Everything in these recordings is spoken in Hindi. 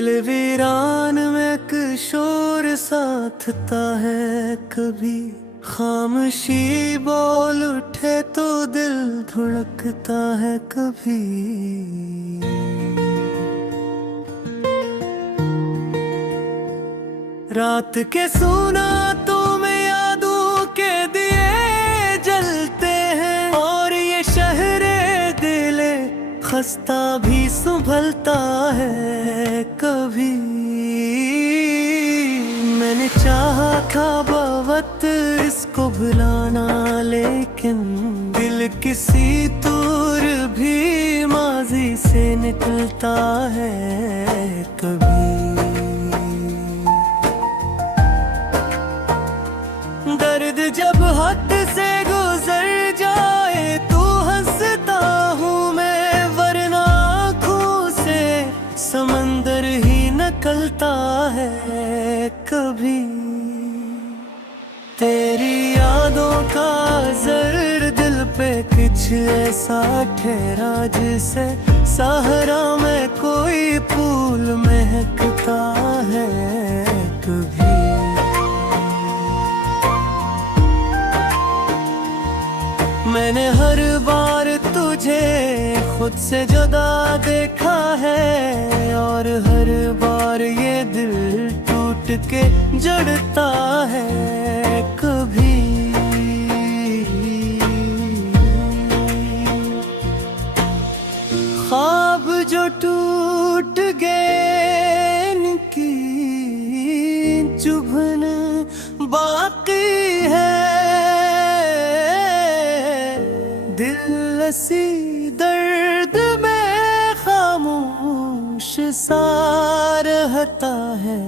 दिल वीरान में एक शोर साथता है, कभी खामोशी बोल उठे तो दिल धड़कता है कभी। रात के सुना तो में यादों के दिए जलते हैं, और ये शहरे दिले खस्ता भी संभलता है कभी। मैंने चाहा था बहुत इसको भुलाना, लेकिन दिल किसी दूर भी माजी से निकलता है कभी। दर्द जब हद से गुजर जाए तो हंसता हूँ मैं, वरना आँखों से समंदर ही निकलता है कभी। तेरी यादों का ज़र दिल पे कुछ ऐसा ठहरा, जिसे सहारा में कोई फूल महकता है कभी। मैंने हर बार तुझे खुद से जुदा देखा है, और हर बार ये दिल टूट के जड़ता है कभी। ख्वाब जो टूट गए इनकी चुभन बाकी है, दिल ऐसी दर्द में खामोश सा रहता है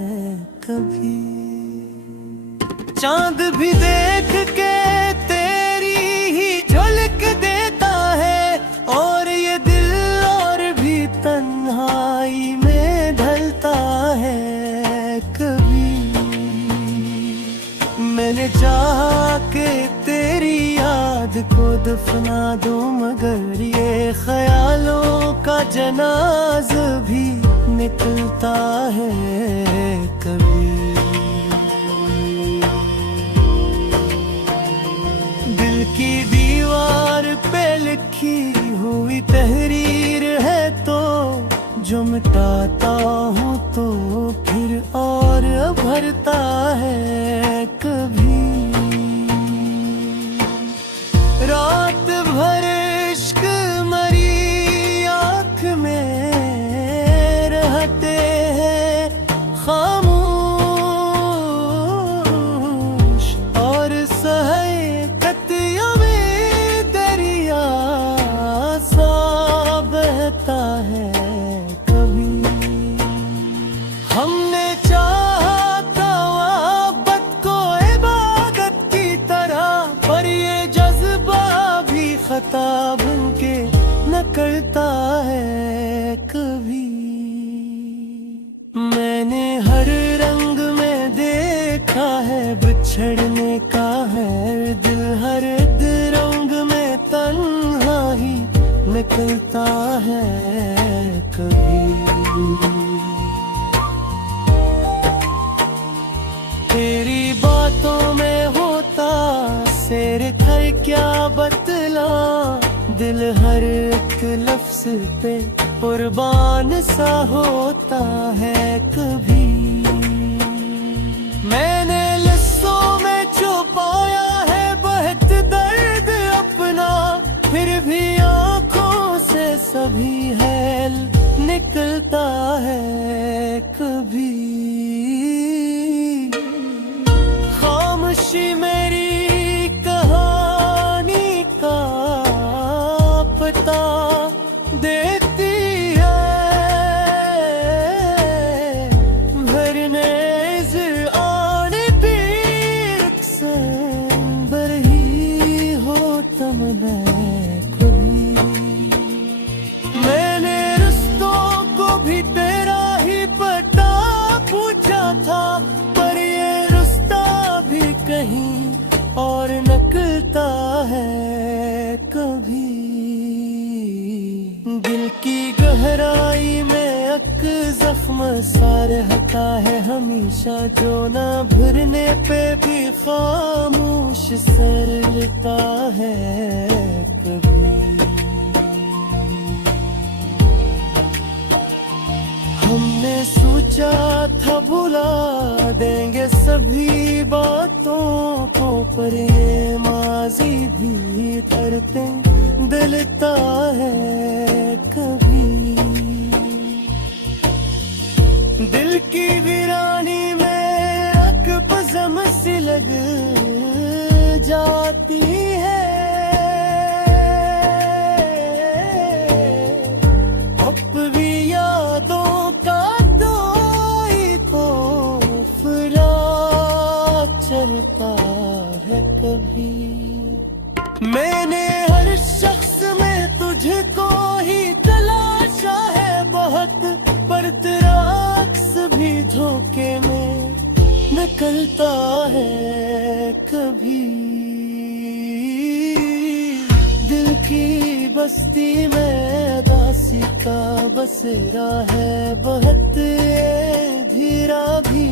कभी। चांद भी देख के तेरी ही झलक देता है, और ये दिल और भी तन्हाई में ढलता है कभी। मैंने चाहा कि तेरी याद को दफना दूं, मगर ये ख्यालों का जनाज भी निकलता है कभी। दिल की दीवार पे लिखी हुई तहरीर है तो, जो मिटाता हूँ तो फिर और भरता है कभी। रात भर इश्क मरी आँख में रहते हैं खामोश, और सहे कतियों में दरिया सा बहता है कभी। हमने चाहा था मोहब्बत को इबादत की तरह, पर ये जज्बा भी खता बनके निकलता है कभी। मैंने हर रंग में देखा है बिछड़ने का है दिल, हर रंग में तन्हा ही निकलता है कभी। तेरी बातों में होता शेर कर क्या बतला, दिल हर एक लफ्ज पे कुर्बान सा होता है कभी। मैंने लफ्ज़ों में छुपाया है बहुत दर्द अपना, फिर भी आँखों से सभी हैल निकलता है कभी। खामोशी मेरी कहानी का पता देती है, भरने आने पीर से बरही होता मैं कभी। मैंने रिश्तों को भी तेरा ही पता पूछा था, पर ये रिश्ता भी कहीं और निकलता है कभी। दिल की गहराई में एक जख्म सा रहता है हमेशा, जो ना भरने पे भी खामोश सर लेता है कभी। हमने सोचा था भुला देंगे सभी बातों को, पर ये माजी भी करते दिलता है कभी। दिल की वीरानी में अकबज़म सी लग जाती है, अब भी यादों का तो ही कोफरा चलता है कभी। मैंने हर शख्स में तुझको ही तलाशा है बहुत, पर तेरा अक्स भी धोखे में निकलता है कभी। दिल की बस्ती में दासी का बसेरा है बहुत, ये धीरा भी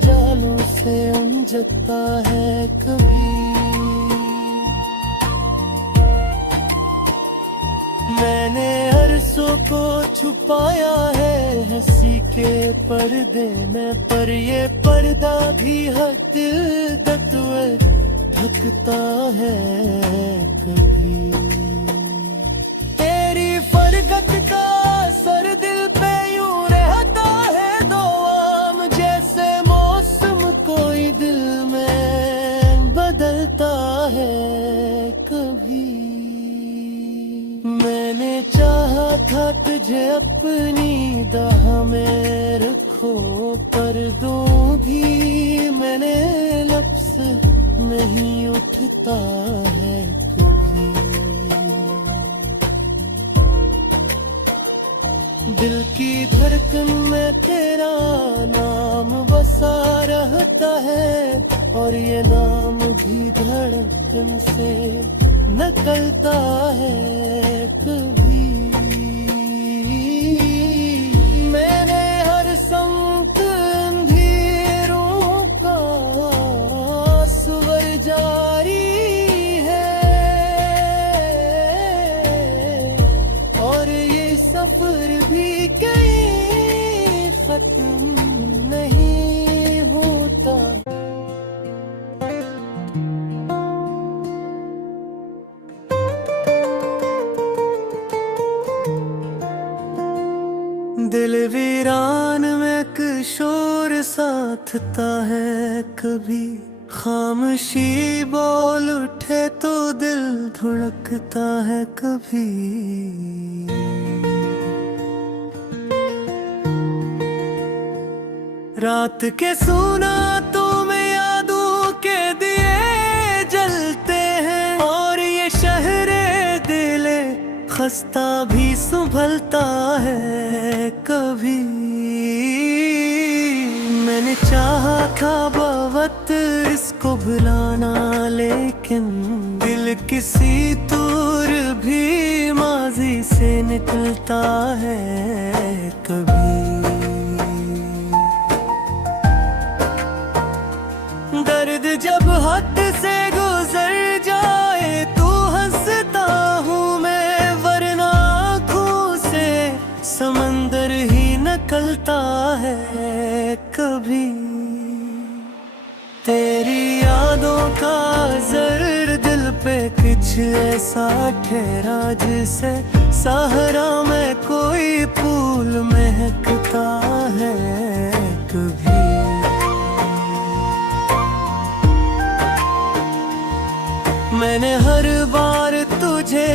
जालों से उलझता है कभी। मैंने अरसों को छुपाया है हंसी के पर्दे में, पर ये पर्दा भी हर दिल दतवे ढकता है कभी। तेरी फरगत का असर दिल पे यूं रहता है दोआम, जैसे मौसम कोई दिल में बदलता है कभी। मैंने चाहा था तुझे अपनी दाह में रखो, पर दूंगी मैंने लफ्ज़ नहीं उठता है कभी। दिल की धड़कन में तेरा नाम बसा रहता है, और ये नाम भी धड़कन से निकलता है कभी। मैंने हर संत अंधेरों का सुवर जारी है, और ये सफर भी कहीं खत्म नहीं होता। दिल वीरान में एक शोर साथता है कभी, खामोशी बोल उठे तो दिल धड़कता है कभी। रात के सोना तो में यादों के दिए जलते हैं, और ये शहरे दिले खस्ता भी संभलता है कभी। मैंने चाहा था बहुत इसको भुलाना, लेकिन दिल किसी दूर भी माजी से निकलता है कभी। दर्द जब हद से गुजर जाए तो हंसता हूँ मैं, वरना आँखों से समंदर ही निकलता है कभी। तेरी यादों का असर दिल पे कुछ ऐसा ठहरा, जिसे सहारा में कोई फूल महकता है कभी। मैंने हर बार तुझे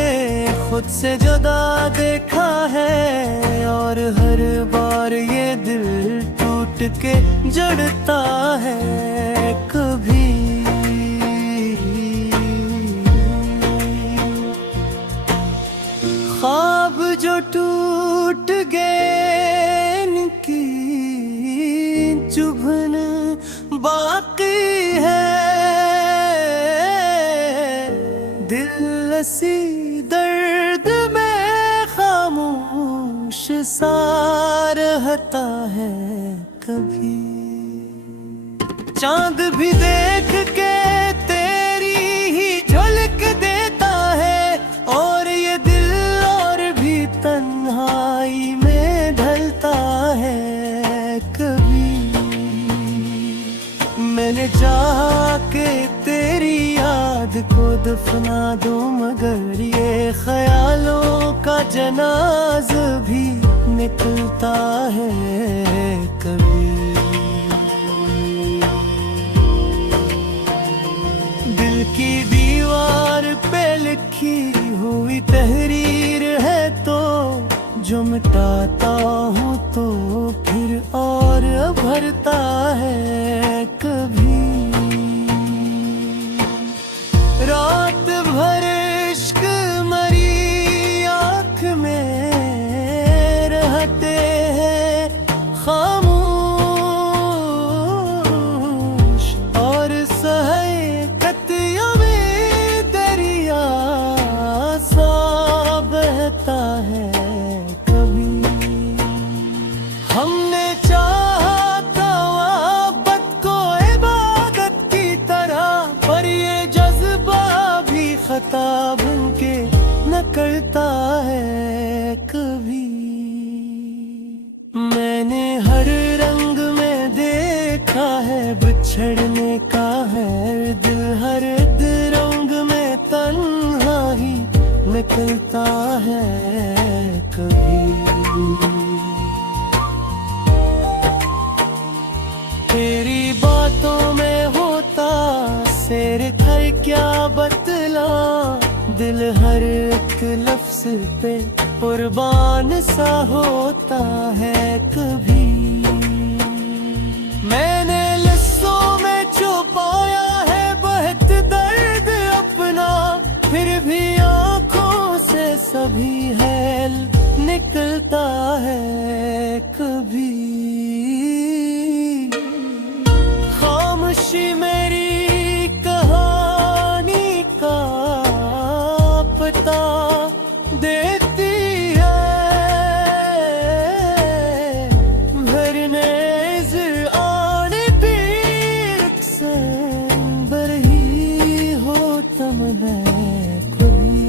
खुद से जुदा देखा है, और हर बार ये दिल टूट के जड़ता है कभी। ख्वाब जो टूट गए इनकी चुभन बाकी है, दिल ऐसी दर्द में खामोश सा रह चाहता है कभी। चांद भी देख के तेरी ही झलक देता है, और ये दिल और भी तन्हाई में ढलता है कभी। मैंने चाहा कि तेरी याद को दफना दूं, मगर ये ख्यालों का जनाज भी निकलता है कभी। दिल की दीवार पे लिखी हुई तहरीर है तो जो मिटाता हूँ तो फिर और भरता है कभी। रात भर इश्क मरी आँख में रहते हैं खामोश, और सहे कतियों में दरिया सा बहता है कभी। हमने चाहा था मोहब्बत को इबादत की तरह, पर ये जज्बा भी खता बनके न करता है कभी। मैंने हर रंग में देखा है बिछड़ने का है दिल, हर रंग में तन्हा ही निकलता है कभी। तेरी बातों में होता शेर खर क्या बतला, दिल हर एक लफ्ज पे कुर्बान सा होता है कभी। मैंने लफ्ज़ों में छुपाया है बहुत दर्द अपना, फिर भी आँखों से सभी हैल निकलता है कभी। खामोशी मेरी कहानी का पता देती है, भरने आने पीर से बरही हो तम है कभी।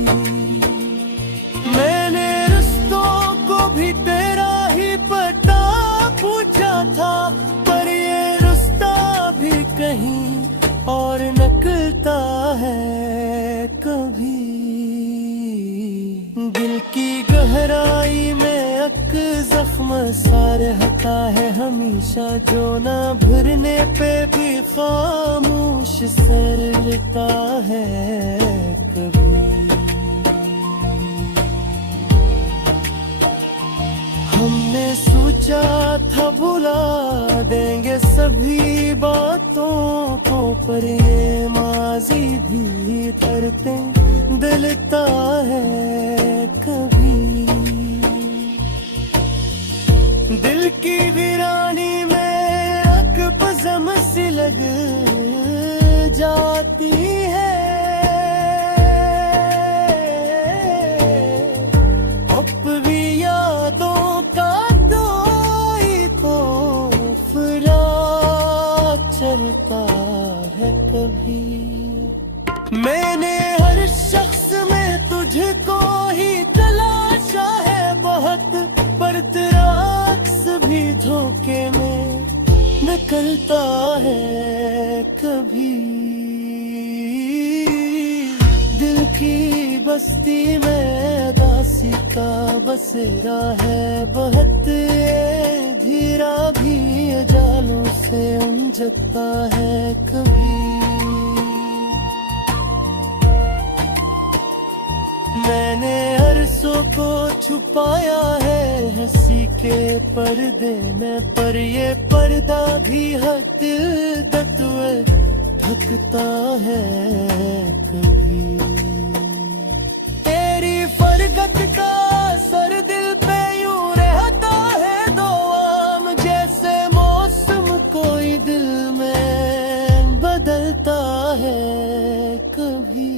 मैंने रिश्तों को भी तेरा ही पता पूछा था, पर ये रिश्ता भी कहीं और निकलता है कभी। दिल की गहराई में एक जख्म सा रहता है हमेशा, जो ना भरने पे भी खामोश सरता है कभी। हमने सोचा था भुला देंगे सभी बातों को, पर ये माजी भी करते दिलता है कभी। दिल की वीरानी में आग पज़म सी लग जाती है, अब भी यादों का तो ही खोफरा चलता है कभी। मैंने हर शख्स में तुझको ही तलाशा है बहुत, पर तेरा अक्स भी धोखे में निकलता है कभी। दिल की बस्ती में दासी का बसेरा है बहुत, ये धीरा भी जालों से उलझता है कभी। मैंने अरसों को छुपाया है हंसी के पर्दे में, पर ये पर्दा भी हर दिल दतवे ढकता है कभी। तेरी फरगत का सर दिल पे यूं रहता है दोआम, जैसे मौसम कोई दिल में बदलता है कभी।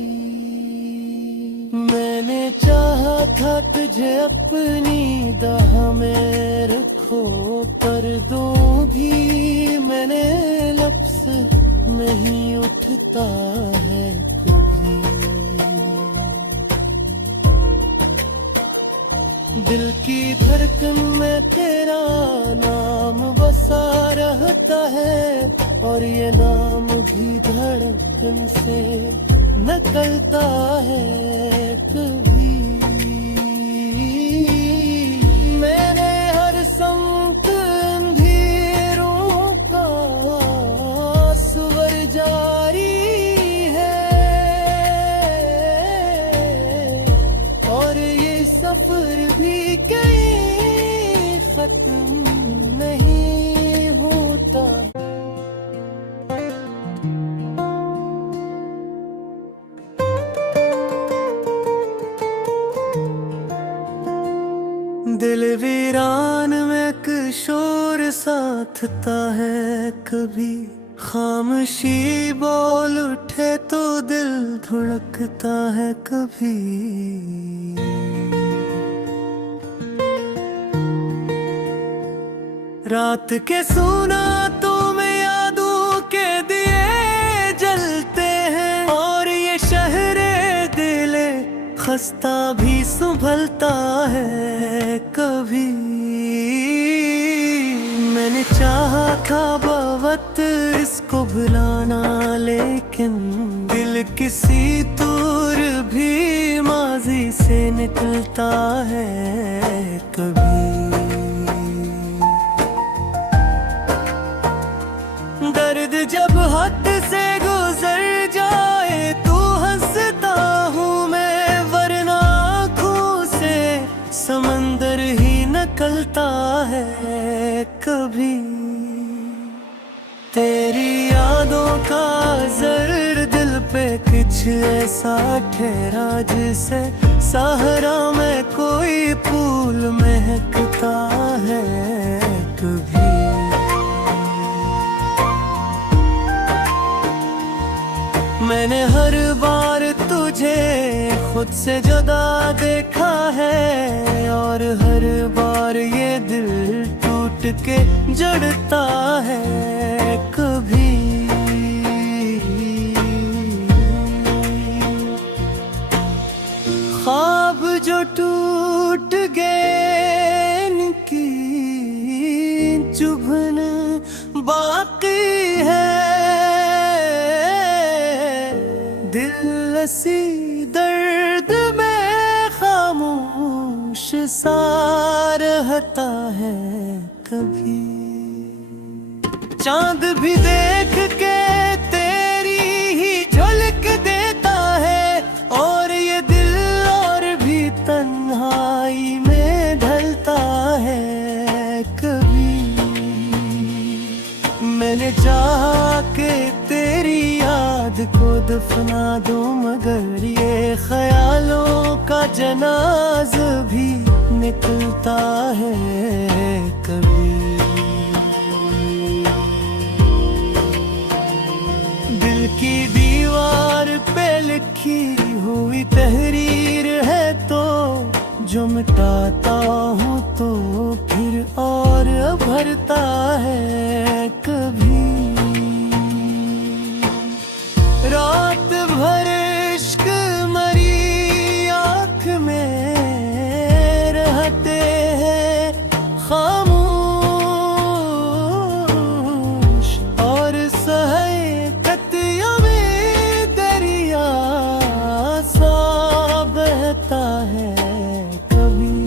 मैंने चाहा था तुझे अपनी दाह में रखूं, हो पर दूं भी मैंने लफ्ज़ नहीं उठता है कभी। दिल की धड़कन में तेरा नाम बसा रहता है और ये नाम भी धड़कन से निकलता है कभी। मैंने हर संत अंधेरों का स्वर जारी है और ये सफर भी कहीं खत्म नहीं होता। दिल वीरान में किशोर साथता है कभी। खामोशी बोल उठे तो दिल धड़कता है कभी। रात के सोना तो में यादों के दिए जलते हैं और ये शहरे दिले खस्ता भी संभलता है कभी। मैंने चाहा था बहुत इसको भुलाना लेकिन दिल किसी दूर भी माजी से निकलता है कभी। दर्द जब हद से गुजर जाए तो हंसता हूँ मैं वरना आँखों से समंदर ही निकलता है कभी। तेरी यादों का असर दिल पे कुछ ऐसा ठहरा जिसे सहारा में कोई फूल महकता है कभी। मैंने हर बार तुझे खुद से जुदा देखा है और हर बार ये दिल टूट के जड़ता है कभी। ख्वाब जो टूट गए इनकी चुभन बाकी है। दिल ऐसी दर्द में खामोश सा रहता है कभी। चांद भी देख के तेरी ही झलक देता है और ये दिल और भी तन्हाई में ढलता है कभी। मैंने चाहा के तेरी याद को दफना दो मगर ये ख्यालों का जनाज भी निकलता है कभी। दिल की दीवार पे लिखी हुई तहरीर है तो जो मिटाता हूँ तो फिर और भरता है कभी। रात भर इश्क मरी आँख में रहते हैं खामोश और सहकत में दरिया सा बहता है कभी।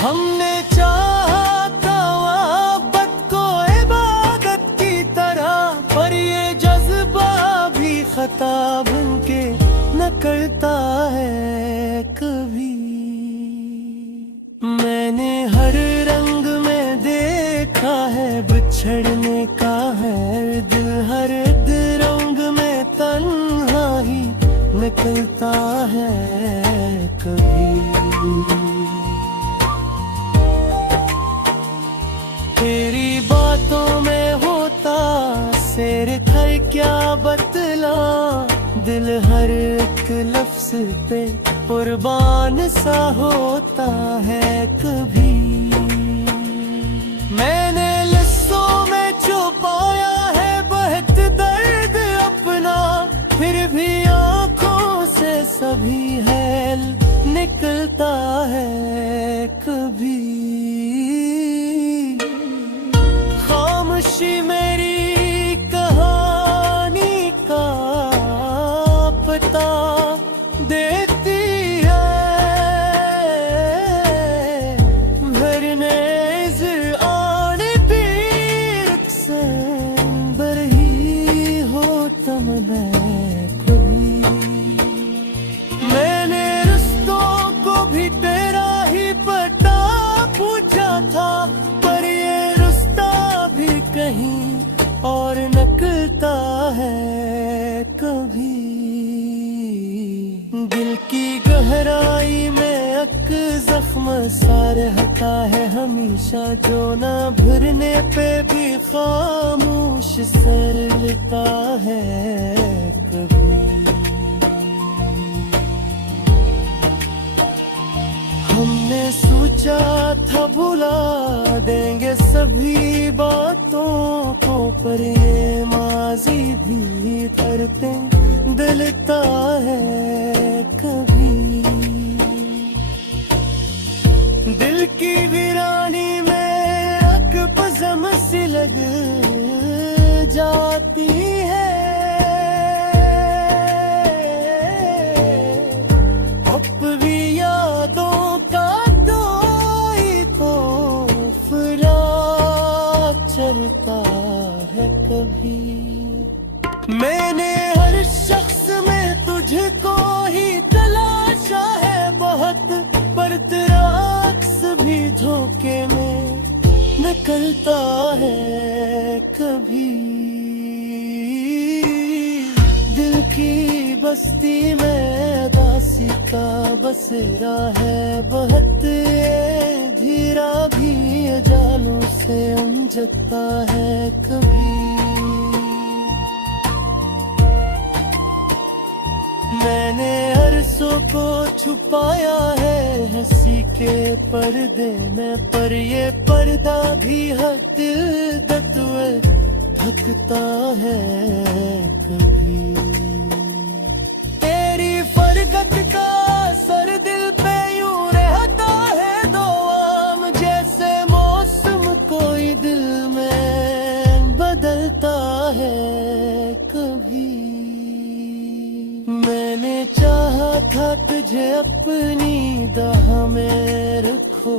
हमने चाहा था मोहब्बत को इबादत की तरह पर ये जज्बा भी खता बन के न करता है कभी। मैंने हर रंग में देखा है बिछड़ने का है दिल हर रंग में तन्हाई निकलता है कभी। तेरी बातों में होता शेर खर क्या बतला दिल हर एक लफ्ज पे कुर्बान सा होता है कभी। मैंने लफ्ज़ों में छुपाया है बहुत दर्द अपना, फिर भी आंखों से सभी हैल निकलता है कभी। खामोशी मेरी कहानी का पता देती है, भरने आने पीर से बरही हो तम कभी। मैंने रिश्तों को भी तेरा ही पता पूछा था, पर ये रिश्ता भी कहीं और निकलता है कभी। दिल की गहराई में एक जख्म सा रहता है हमेशा, जो ना भरने पे भी खामोश सर लेता है कभी। हमने सोचा था भुला देंगे सभी बातों को, पर ये माजी भी करते दिलता है कभी। दिल की वीरानी में एक पज़म सी लग जाती है, अब भी यादों का कोई खोफरा चलता है कभी। मैंने हर शख्स में तुझको ही तलाशा है बहुत, पर तेरा अक्स भी धोखे में निकलता है कभी। दिल की बस्ती में दासी का बसेरा है बहुत, ये धीरा भी जालों से उलझता है कभी। मैंने अरसों को छुपाया है हंसी के पर्दे में, पर ये पर्दा भी हर दिल दतवे धकता है कभी। तेरी फरगत का असर दिल पे यूं रहता है दोआम, जैसे मौसम कोई दिल में बदलता है कभी। मैंने चाहा था तुझे अपनी दाह में रखो,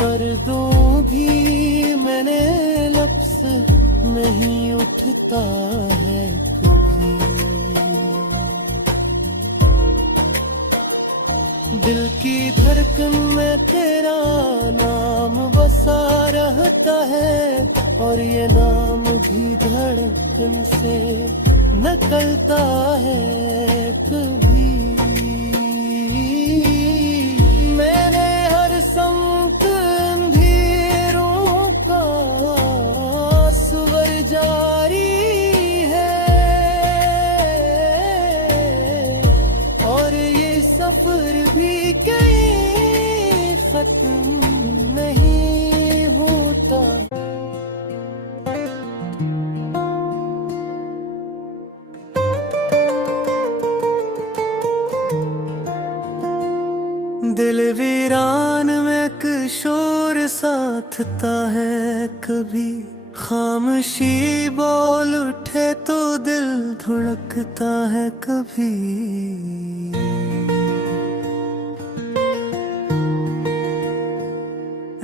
पर दूं भी मैंने लफ्ज़ नहीं उठता है कभी। दिल की धड़कन में तेरा नाम बसा रहता है, और ये नाम भी धड़कन से निकलता है कभी। मैंने हर संत अंधेरों का सुवर जारी है, और ये सफर भी कहीं खत्म नहीं होता। दिल वीरान में एक शोर साथता है कभी, खामोशी बोल उठे तो दिल धड़कता है कभी।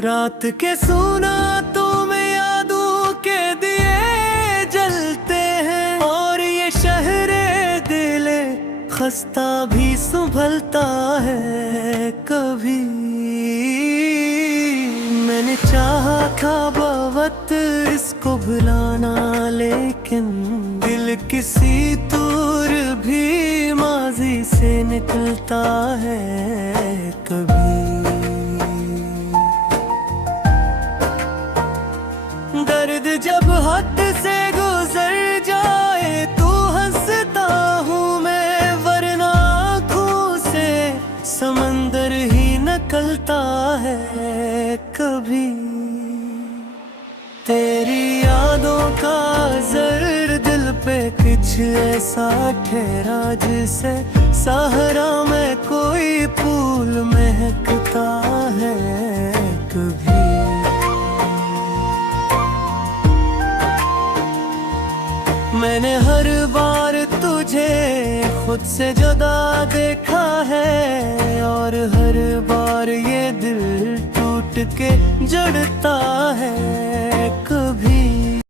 रात के सोना तो में यादों के दिए जलते हैं, और ये शहरे दिले खस्ता भी संभलता है कभी। मैंने चाहा था बहुत इसको भुलाना, लेकिन दिल किसी दूर भी माजी से निकलता है कभी। दर्द जब हद से गुजर जाए तो हंसता हूँ मैं, वरना आँखों से समंदर ही निकलता है कभी। तेरी यादों का जर दिल पे कुछ ऐसा ठहरा जिसे सहारा में कोई फूल महकता है कभी। मैंने हर बार तुझे खुद से जुदा देखा है और हर बार ये दिल टूट के जड़ता है कभी।